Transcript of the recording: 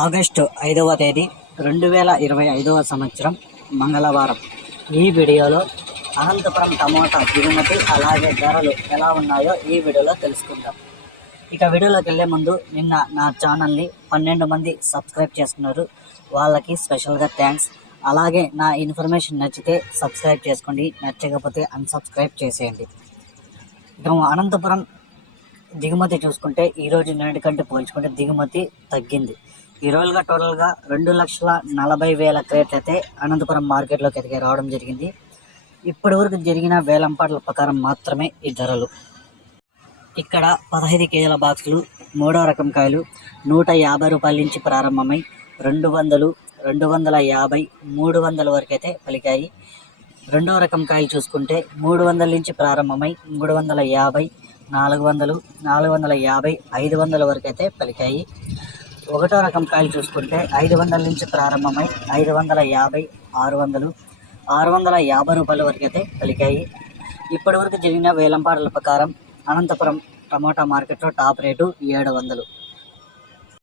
August 5వ తేదీ 2025వ సంవత్సరం మంగళవారం. ఈ వీడియోలో అనంతపురం టమోటా దిగుమతి అలాగే ధరలు ఎలా ఉన్నాయో ఈ వీడియోలో తెలుసుకుందాం. ఇక వీడియోలోకి వెళ్ళే ముందు నిన్న నా ఛానల్ని 12 మంది సబ్స్క్రైబ్ చేసుకున్నారు. వాళ్ళకి స్పెషల్గా థ్యాంక్స్. అలాగే నా ఇన్ఫర్మేషన్ నచ్చితే సబ్స్క్రైబ్ చేసుకోండి, నచ్చకపోతే అన్సబ్స్క్రైబ్ చేసేయండి. ఇక అనంతపురం దిగుమతి చూసుకుంటే ఈరోజు నిన్నటి కంటే పోల్చుకుంటే దిగుమతి తగ్గింది. ఈ రోజుగా టోటల్గా 2,40,000 క్రేట్లు అయితే అనంతపురం మార్కెట్లోకి ఎదిగి రావడం జరిగింది. ఇప్పటి వరకు జరిగిన వేలంపాట్ల ప్రకారం మాత్రమే ఈ ధరలు. ఇక్కడ 15 కేజీల బాక్సులు మూడో రకం కాయలు 150 రూపాయల నుంచి ప్రారంభమై 200, 250, 300 వరకు అయితే పలికాయి. రెండవ రకం కాయలు చూసుకుంటే 300 నుంచి ప్రారంభమై 350, 400, 450, 500 వరకు అయితే పలికాయి. ఒకటో రకం కాయలు చూసుకుంటే 500 నుంచి ప్రారంభమై 550, 600, 650 రూపాయల వరకు అయితే పలికాయి. ఇప్పటి వరకు జరిగిన వేలంపాటల ప్రకారం అనంతపురం టమోటా మార్కెట్లో టాప్ రేటు 700.